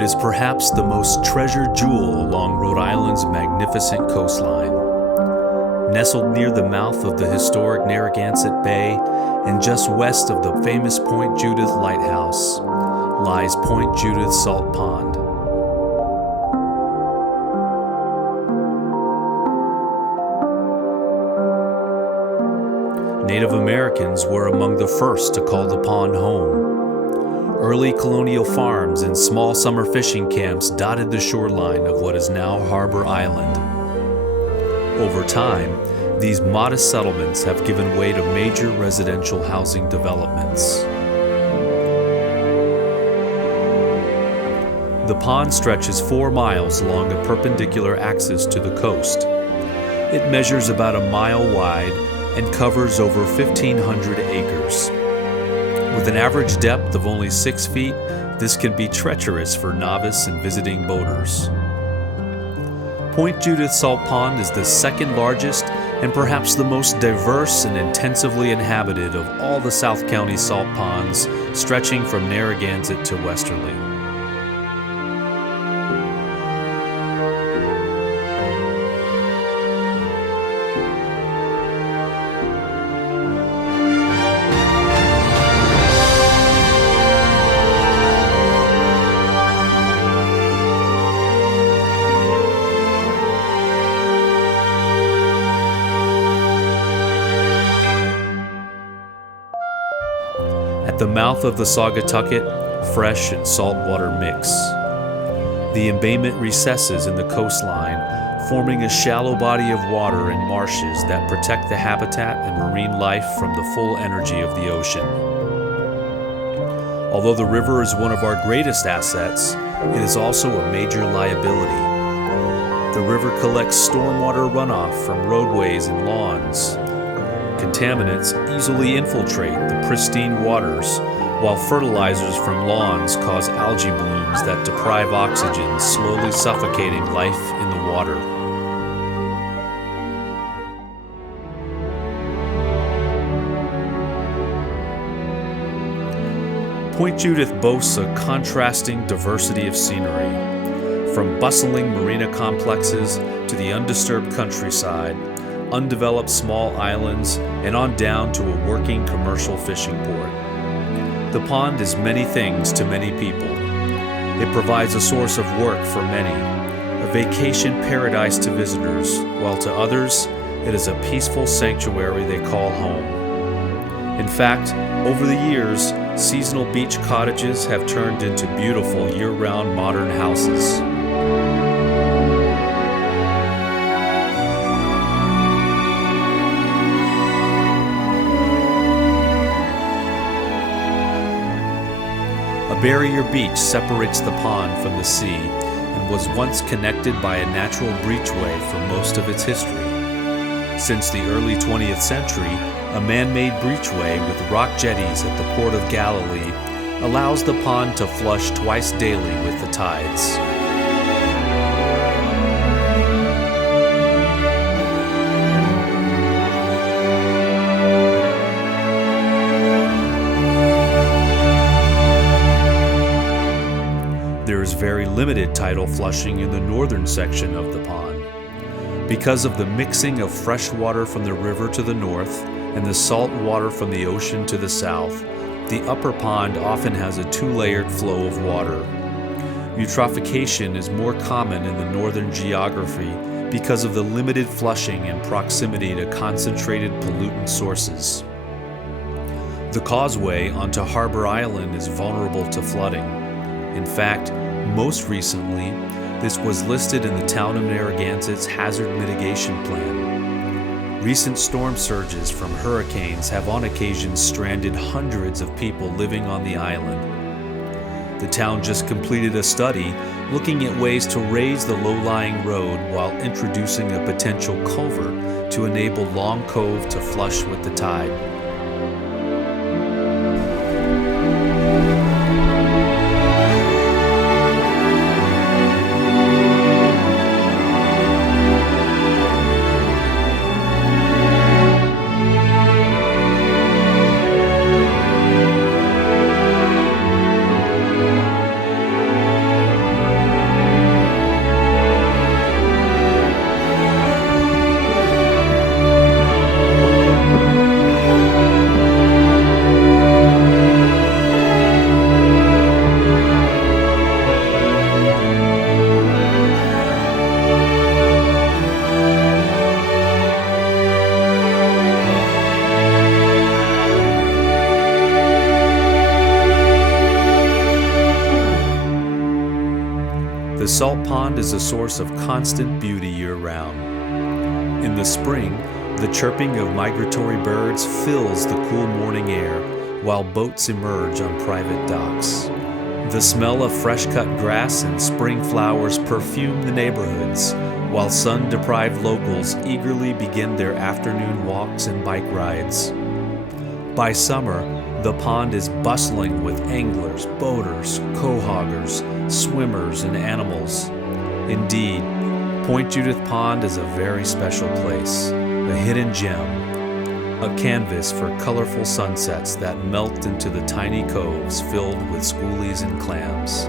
It is perhaps the most treasured jewel along Rhode Island's magnificent coastline. Nestled near the mouth of the historic Narragansett Bay and just west of the famous Point Judith Lighthouse lies Point Judith Salt Pond. Native Americans were among the first to call the pond home. Early colonial farms and small summer fishing camps dotted the shoreline of what is now Harbor Island. Over time, these modest settlements have given way to major residential housing developments. The pond stretches 4 miles along a perpendicular axis to the coast. It measures about a mile wide and covers over 1,500 acres. With an average depth of only 6 feet, this can be treacherous for novice and visiting boaters. Point Judith Salt Pond is the second largest and perhaps the most diverse and intensively inhabited of all the South County salt ponds, stretching from Narragansett to Westerly. At the mouth of the Saugatucket, fresh and salt water mix. The embayment recesses in the coastline, forming a shallow body of water and marshes that protect the habitat and marine life from the full energy of the ocean. Although the river is one of our greatest assets, it is also a major liability. The river collects stormwater runoff from roadways and lawns. Contaminants easily infiltrate the pristine waters, while fertilizers from lawns cause algae blooms that deprive oxygen, slowly suffocating life in the water. Point Judith boasts a contrasting diversity of scenery, from bustling marina complexes to the undisturbed countryside, undeveloped small islands, and on down to a working commercial fishing port. The pond is many things to many people. It provides a source of work for many, a vacation paradise to visitors, while to others, it is a peaceful sanctuary they call home. In fact, over the years, seasonal beach cottages have turned into beautiful year-round modern houses. A barrier beach separates the pond from the sea and was once connected by a natural breachway for most of its history. Since the early 20th century, a man-made breachway with rock jetties at the Port of Galilee allows the pond to flush twice daily with the tides. There is very limited tidal flushing in the northern section of the pond. Because of the mixing of fresh water from the river to the north and the salt water from the ocean to the south, the upper pond often has a 2-layered flow of water. Eutrophication is more common in the northern geography because of the limited flushing and proximity to concentrated pollutant sources. The causeway onto Harbor Island is vulnerable to flooding. In fact, most recently, this was listed in the town of Narragansett's hazard mitigation plan. Recent storm surges from hurricanes have on occasion stranded hundreds of people living on the island. The town just completed a study looking at ways to raise the low-lying road while introducing a potential culvert to enable Long Cove to flush with the tide. salt pond is a source of constant beauty year-round. In the spring, the chirping of migratory birds fills the cool morning air, while boats emerge on private docks. The smell of fresh-cut grass and spring flowers perfume the neighborhoods, while sun-deprived locals eagerly begin their afternoon walks and bike rides. By summer, the pond is bustling with anglers, boaters, quahoggers, swimmers, and animals. Indeed, Point Judith Pond is a very special place, a hidden gem, a canvas for colorful sunsets that melt into the tiny coves filled with schoolies and clams.